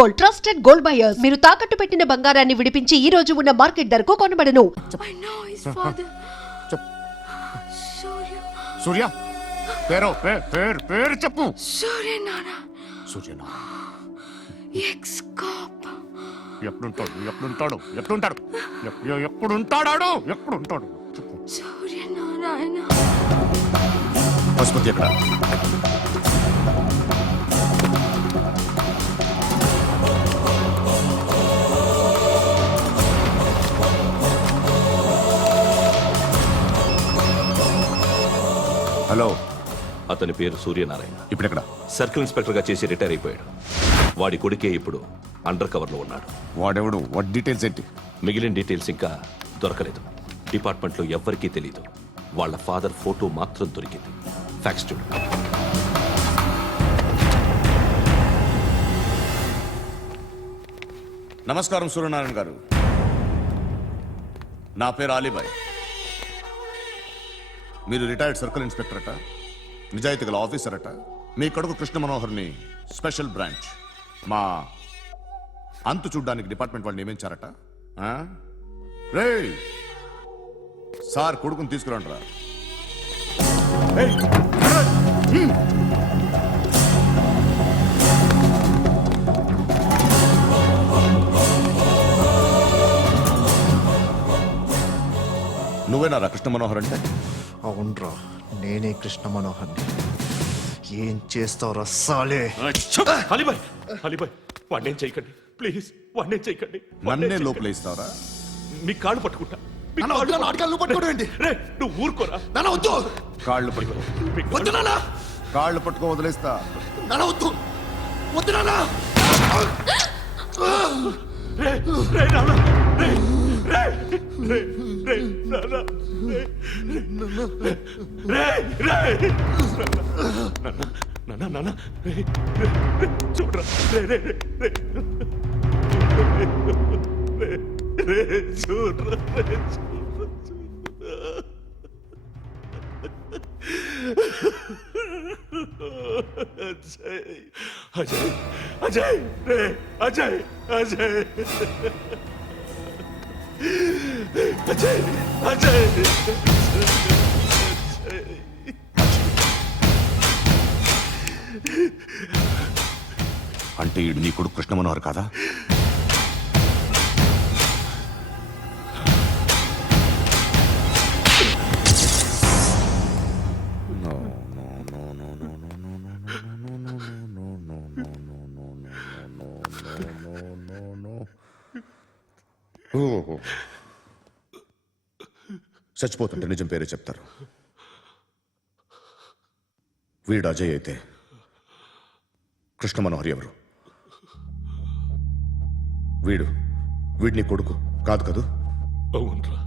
Gold, trusted gold buyers. మీరు తాకట్టు పెట్టిన బంగారాన్ని విడిపించి ఈ రోజు ఉన్న మార్కెట్ ధరకు కొనబడను. I know his father. Surya. సూర్య పేరు చెప్పు. Surya Nana. సూర్యనా Ex-cop. ఎప్పుడుంటాడు చెప్పు. Surya Narayana. పశుపతి ఎక్కడ? హలో, అతని పేరు సూర్యనారాయణ. ఇప్పుడెక్కడ? సర్కిల్ ఇన్స్పెక్టర్ గా చేసి రిటైర్ అయిపోయాడు. వాడి కొడుకే ఇప్పుడు అండర్ కవర్ లో ఉన్నాడు. వాడెవడు? వాడి డీటెయిల్స్ ఏంటి? మిగిలిన డీటెయిల్స్ ఇంకా దొరకలేదు. డిపార్ట్మెంట్ లో ఎవ్వరికీ తెలీదు. వాళ్ళ ఫాదర్ ఫోటో మాత్రం దొరికింది. ఫ్యాక్స్ చూడు. నమస్కారం సూర్యనారాయణ గారు. నా పేరు అలీబాయ్. మీరు రిటైర్డ్ సర్కిల్ ఇన్స్పెక్టర్ అట, నిజాయితీ గల ఆఫీసర్ అట. మీ కొడుకు కృష్ణ మనోహర్ని స్పెషల్ బ్రాంచ్ మా అంతు చూడ్డానికి డిపార్ట్మెంట్ వాళ్ళు నియమించారట. రే సార్, కొడుకుని తీసుకురండి రా. నువ్వేనా కృష్ణ మనోహర్ అంటే? అవునరా, నేనే కృష్ణ మనోహర్ని. ఏం చేస్తావురా సాలే? అలీబాయ్ వాడినేం చేయకండి ప్లీజ్, వాడినేం చేయకండి. నన్నే లోపలేస్తావరా? మీ కాళ్ళు పట్టుకుంటా. నువ్వు ఊరుకోరా. కాళ్ళు పట్టుకో. కాళ్ళు పట్టుకో, వదిలేస్తా. చూడరా, అజయ్ అజయ్ అజయ్ అజయ్ అజయ్ అజయ్ అంటే ఈడు నీ కొడుకు కృష్ణ మనోహర్ కాదా? చచ్చిపోతుంటే నిజం పేరే చెప్తారు. వీడు అజయ్ అయితే కృష్ణ మనోహర్ ఎవరు? వీడిని కొడుకు కాదు కదూ? అవునరా,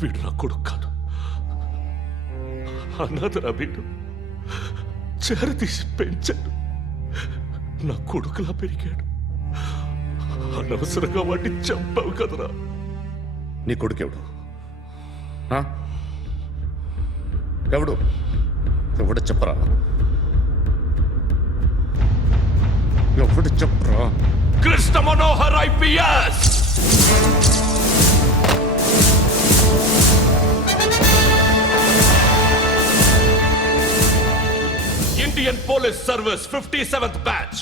వీడు నా కొడుకు కాదు. అన్నదరా వీడు. చేరతీసి పెంచాడు, నా కొడుకులా పెరిగాడు. అనవసరంగా వాడిని చంపావు కదరా. నీ కొడుకెవడు? ఎవడు? ఎవడు చెప్పరా? ఎవడు చెప్పరా? Krishna Manohar IPS. Indian police service 57th batch.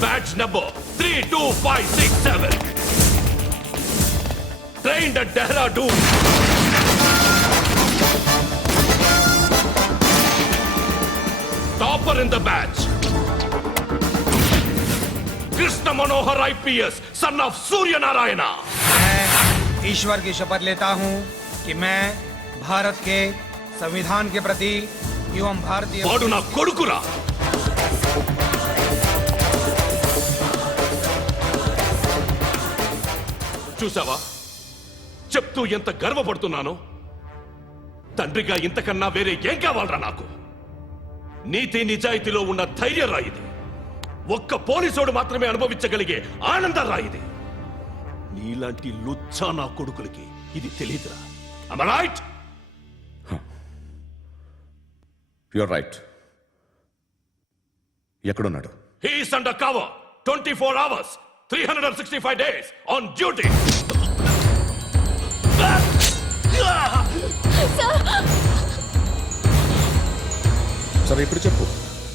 Badge number 32567. Trained at Dehradun. Topper in the batch. Krishna Manohar IPS, son of Surya Narayana. मैं ईश्वर की शपथ लेता हूं कि मैं भारत के संविधान के प्रति एवं भारतीय वाडु ना कोडुकुरा. చూసావా, చెప్తూ ఎంత గర్వపడుతున్నానో. తండ్రిగా ఇంతకన్నా వేరే ఏం కావాలరా నాకు? నీతి నిజాయితీలో ఉన్న ధైర్యం రా ఇది. ఒక్క పోలీసోడు మాత్రమే అనుభవించగలిగే ఆనందం రా ఇది. నీలాంటి లుచ్చా నా కొడుకులకి ఇది తెలియదురా. Am I right? You're right. ఎక్కడున్నాడు? He's under cover 24 hours 365 days on duty. సరే ఇప్పుడు చెప్పు,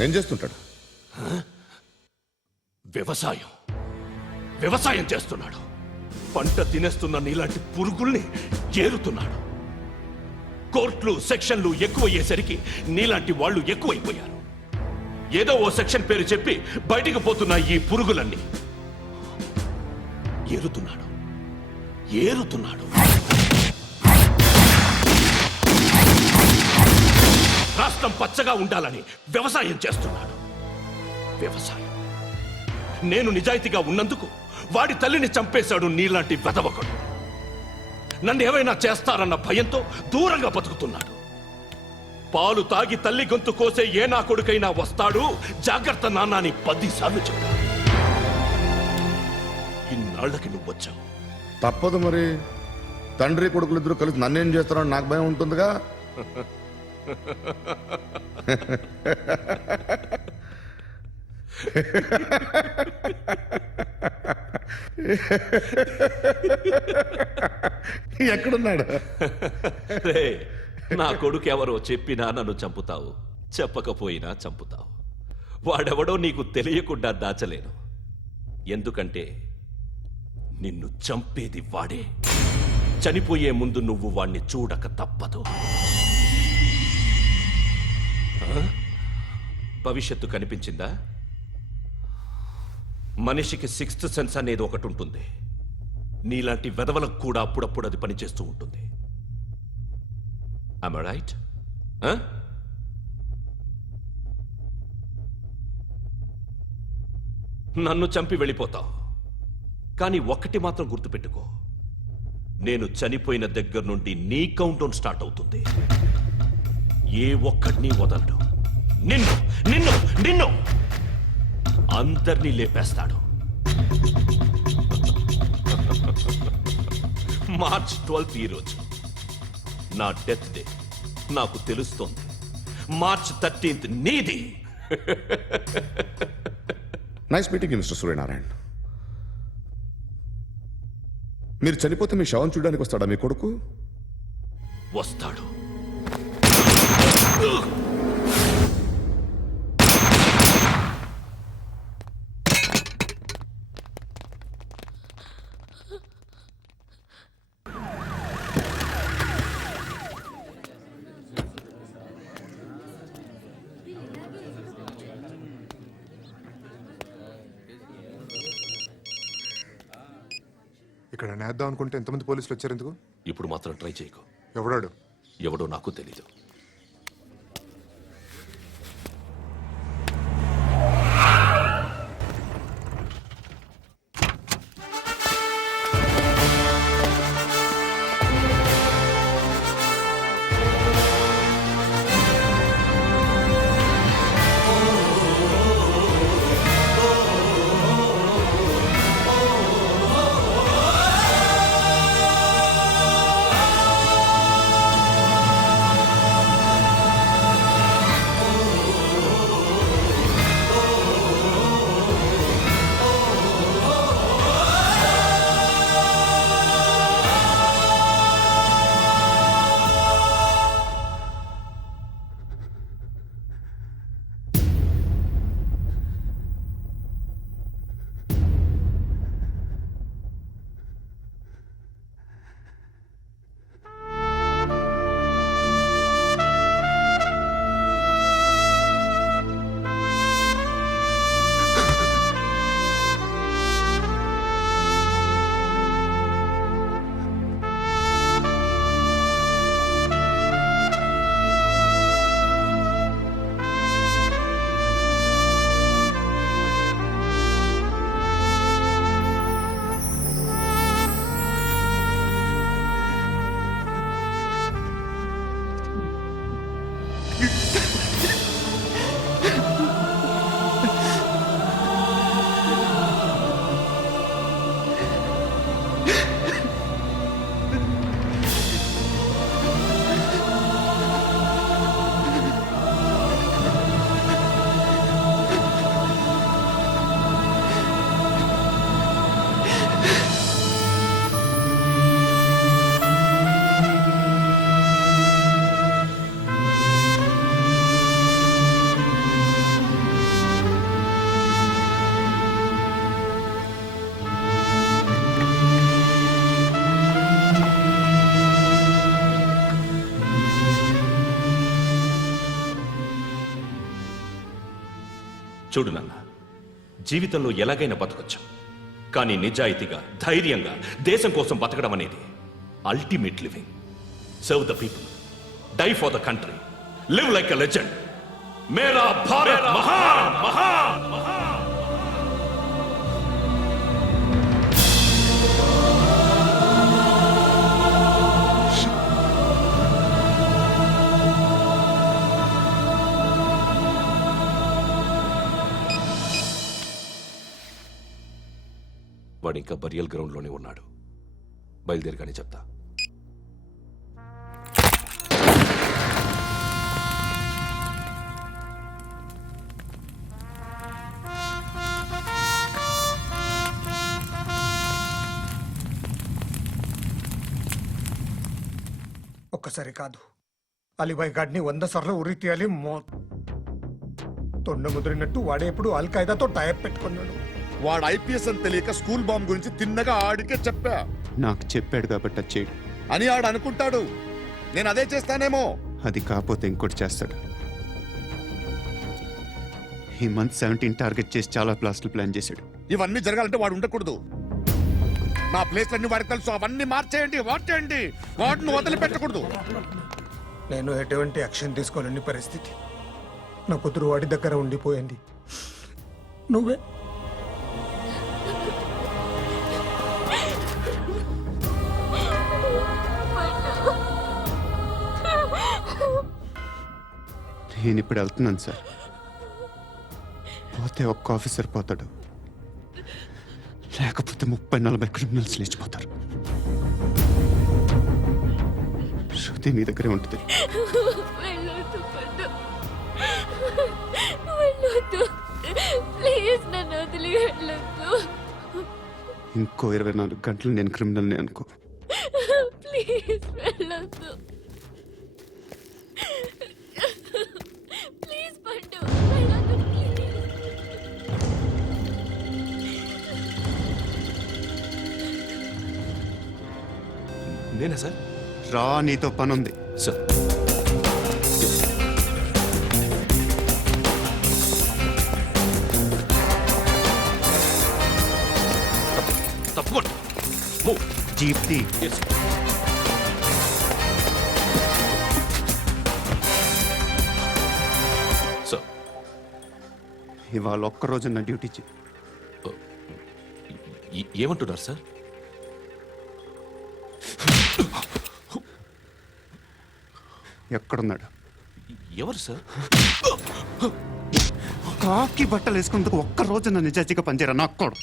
ఏం చేస్తుంటాడు? వ్యవసాయం చేస్తున్నాడు. పంట తినేస్తున్న నీలాంటి పురుగుల్ని ఏరుతున్నాడు. కోర్టులు సెక్షన్లు ఎక్కువయ్యేసరికి నీలాంటి వాళ్ళు ఎక్కువైపోయారు. ఏదో ఓ సెక్షన్ పేరు చెప్పి బయటికి పోతున్న ఈ పురుగులన్నీ ఏరుతున్నాడు. రాష్ట్రం పచ్చగా ఉండాలని వ్యవసాయం చేస్తున్నాడు. నేను నిజాయితీగా ఉన్నందుకు వాడి తల్లిని చంపేశాడు నీలాంటి వెధవకుడు. నన్ను ఏమైనా చేస్తారన్న భయంతో దూరంగా బతుకుతున్నాడు. పాలు తాగి తల్లి గొంతు కోసే ఏ నా కొడుకైనా వస్తాడు, జాగ్రత్త నాన్న అని 10 సార్లు చెప్పాడు. ఇన్నాళ్ళకి నువ్వు వచ్చావు. తప్పదు మరి, తండ్రి కొడుకులిద్దరూ కలిసి నన్నేం చేస్తారని నాకు భయం ఉంటుందిగా. ఎక్కడున్నాడు? రే, నా కొడుకు ఎవరో చెప్పినా నన్ను చంపుతావు, చెప్పకపోయినా చంపుతావు. వాడెవడో నీకు తెలియకుండా దాచలేను. ఎందుకంటే నిన్ను చంపేది వాడే. చనిపోయే ముందు నువ్వు వాణ్ణి చూడక తప్పదు. భవిష్యత్తు కనిపించిందా? మనిషికి 6th సెన్స్ అనేది ఒకటి ఉంటుంది. నీలాంటి వెధవలకు కూడా అప్పుడప్పుడు అది పనిచేస్తూ ఉంటుంది. Am I right? నన్ను చంపి వెళ్ళిపోతావు, కానీ ఒక్కటి మాత్రం గుర్తుపెట్టుకో, నేను చనిపోయిన దగ్గర నుండి నీ కౌంటౌన్ స్టార్ట్ అవుతుంది. ఏ ఒక్కడిని వదలడు. నిన్ను నిన్ను నిన్ను అందరినీ లేపేస్తాడు. మార్చ్ 12 ఈ రోజు నా డెత్ డే. నాకు తెలుస్తోంది. మార్చ్ 13 నీది. Nice meeting mister Suryanarayana. మీరు చనిపోతే మీ శవం చూడడానికి వస్తాడా మీ కొడుకు? వస్తాడు. ఇక్కడ నేద్దాం అనుకుంటే ఎంతమంది పోలీసులు వచ్చారు ఎందుకు? ఇప్పుడు మాత్రం ట్రై చేయకు. ఎవడాడు? ఎవడో నాకు తెలీదు. చూడు నాన్న, జీవితంలో ఎలాగైనా బతకొచ్చు, కానీ నిజాయితీగా ధైర్యంగా దేశం కోసం బతకడం అనేది ultimate living. Serve the people, die for the country, live like a legend. మేరా భారత్ మహాన్ మహాన్ మహాన్. వాడు ఇంకా బరియల్ గ్రౌండ్లోనే ఉన్నాడు. బయలుదేరగానే చెప్తా. ఒక్కసారి కాదు, అలీబాయ్ గాడిని 100 సార్లు ఉరి తీయాలి. తొండ ముదిరినట్టు వాడే ఎప్పుడు అల్ ఖైదాతో టైప్ పెట్టుకున్నాడు. వాడు ఐపీఎస్ అని తెలియక స్కూల్ బాంబ్ గురించి తిన్నగా ఆడికే చెప్పా నాకు చెప్పాడు కాబట్టి అది చేయడు. అని ఆడు అనుకుంటాడు. నేను అదే చేస్తానేమో. అది కాకపోతే ఇంకోటి చేస్తాడు. ఈ మంత్ 17 టార్గెట్ చేసి చాలా ప్లాస్టులు ప్లాన్ చేశాడు. ఇవన్నీ జరగాలంటే వాడు ఉండకూడదు. నా ప్లేస్ అన్ని వాడికి తెలుసు. అవన్నీ మార్చేయండి, వాటేయండి. వాటిని వదిలిపెట్టకూడదు. నేను ఎటువంటి యాక్షన్ తీసుకోలేని పరిస్థితి. నా కూతురు వాడి దగ్గర ఉండిపోయింది. నువ్వే నేను ఇప్పుడు వెళ్తున్నాను సార్. పోతే ఒక్క ఆఫీసర్ పోతాడు, లేకపోతే 30-40 క్రిమినల్స్ లేచిపోతారు. శృతి మీ దగ్గరే ఉంటుంది. వెళ్ళొద్దు పండు, వెళ్ళొద్దు ప్లీజ్, నన్ను వదిలి వెళ్ళొద్దు ఇంకో 24 గంటలు నేను క్రిమినల్ని అనుకో. ప్లీజ్ వెళ్ళొద్దు ప్లీజ్ పండు, వెళ్ళొద్దు ప్లీజ్. నేనా సార్? రా, నీతో పని ఉంది. సార్, తప్పకుండా. Move. జీప్ తీ. Yes. సార్, ఇవాళ ఒక్కరోజు నా డ్యూటీ చేయి. ఏమంటున్నారు సార్? ఎక్కడున్నాడు? ఎవరు సార్? కాకి బట్టలు వేసుకున్నందుకు ఒక్కరోజు నా నిజాయితీగా పనిచేయరా నాకు కూడా.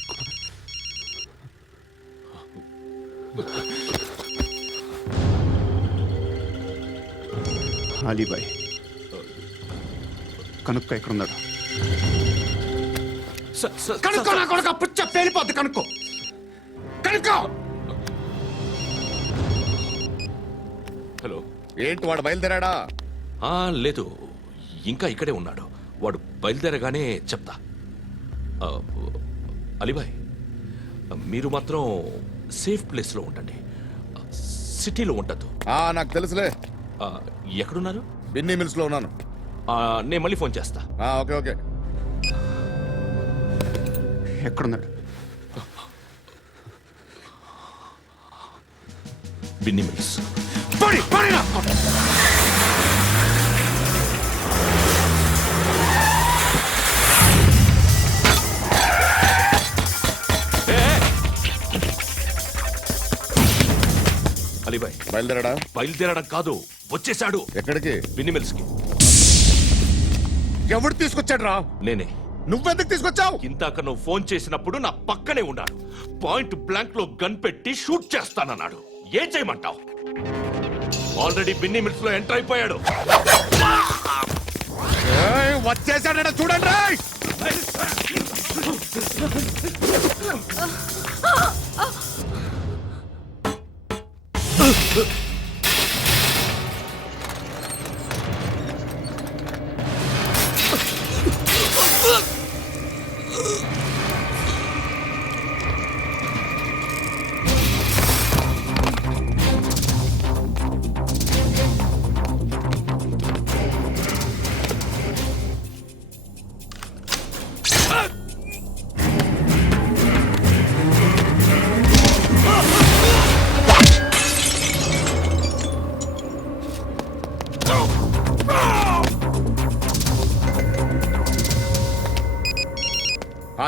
అలీబాయ్ కనుక్కో, ఎక్కడున్నాడు? కనుక్కో నా కొడుకు, పుచ్చ పేలిపోద్ది. కనుక్కో, కనుక్కో. హలో. ఏంటి వాడు బయలుదేరాడా? లేదు, ఇంకా ఇక్కడే ఉన్నాడు. వాడు బయలుదేరగానే చెప్తా. అలీబాయ్, మీరు మాత్రం సేఫ్ ప్లేస్లో ఉండండి, సిటీలో ఉండద్దు. నాకు తెలుసులే. ఎక్కడున్నారు? బిన్నీ మిల్స్ లో ఉన్నాను. నేను మళ్ళీ ఫోన్ చేస్తా. Okay okay. ఎక్కడున్నాడు? బిన్నీ మిల్స్. అలీబాయ్ బయలుదేరాడా? బయలుదేరడం కాదు, వచ్చేశాడు. ఎక్కడికి? బిన్నీ మిల్స్ కి. ఎవడు తీసుకొచ్చాడు రా? నేనే. నువ్వెందుకు తీసుకొచ్చావు? ఇందాక నువ్వు ఫోన్ చేసినప్పుడు నా పక్కనే ఉన్నాడు. పాయింట్ బ్లాంక్ లో గన్ పెట్టి షూట్ చేస్తానన్నాడు. ఏం చేయమంటావు? ఆల్రెడీ బిన్నీ మిల్స్ లో ఎంటర్ అయిపోయాడు. వచ్చేసాడ చూడండి రా.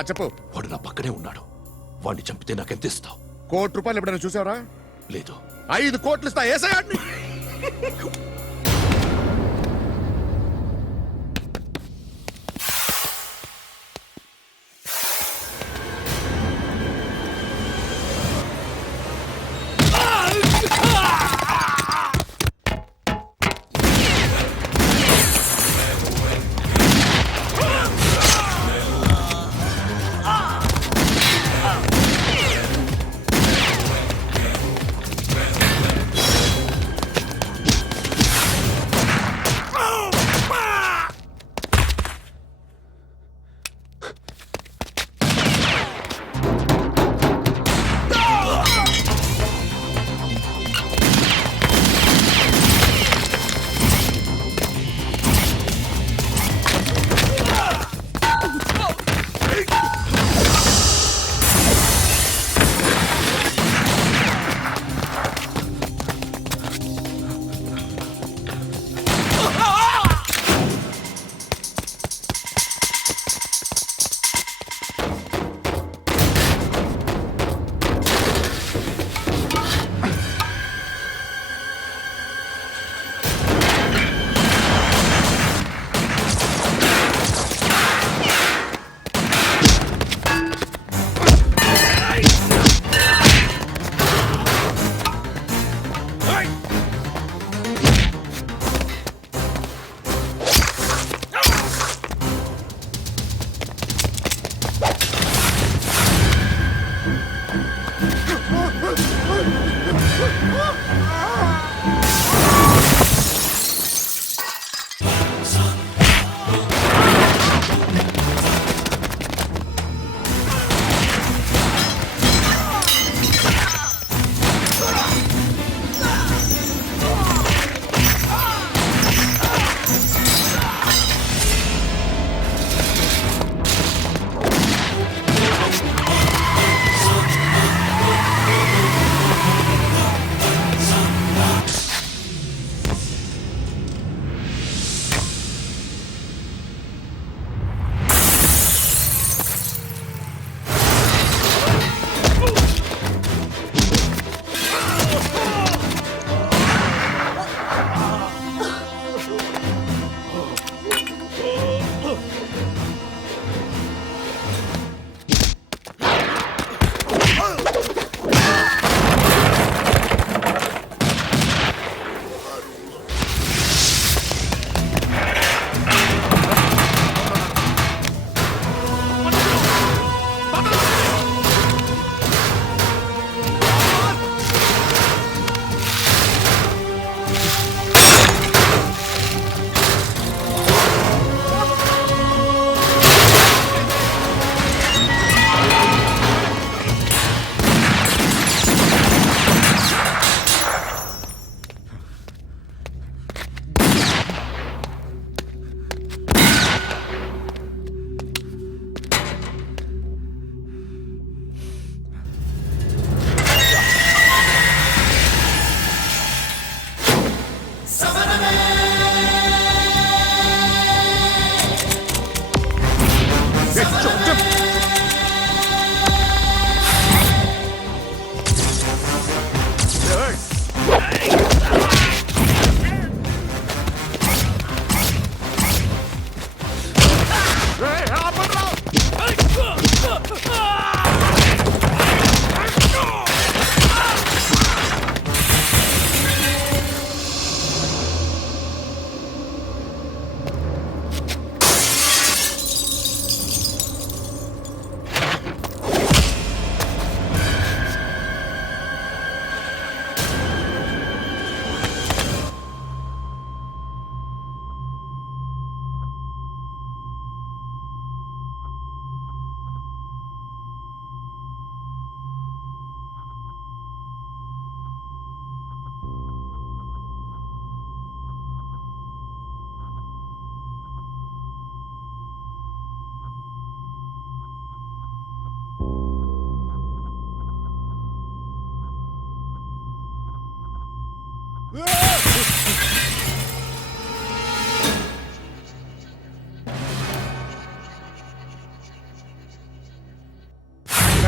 చెప్పు. వాడు నా పక్కనే ఉన్నాడు. వాడిని చంపితే నాకెంత ఇస్తావు? ₹1,00,00,000 ఎప్పుడైనా చూసావరా? లేదు. 5 కోట్లు ఇస్తా. ఏసయాడిని.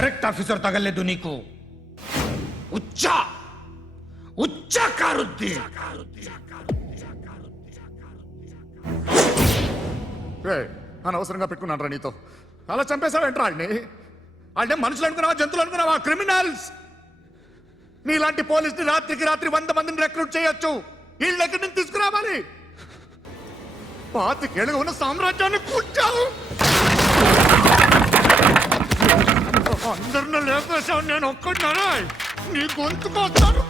కరెక్ట్ ఆఫీసర్ తగలేదు నీకు ఉచ్చా ఉచ్చా కారుద్ది అనవసరంగా పెట్టుకున్నాను రా నీతో అలా చంపేశావేంట్రా వాళ్ళని వాళ్ళే మనుషులు అనుకున్నావా జంతువులు అనుకున్నావా క్రిమినల్స్ నీలాంటి పోలీసుని రాత్రికి రాత్రి 100 మందిని రిక్రూట్ చేయొచ్చు వీళ్ళ దగ్గర నుంచి తీసుకురావాలి పాతికేళ్ళగా ఉన్న సామ్రాజ్యాన్ని కూర్చావు అందరిని లేపేశావు నేను ఒక్కడినారా నీ గొంతుకు వస్తాను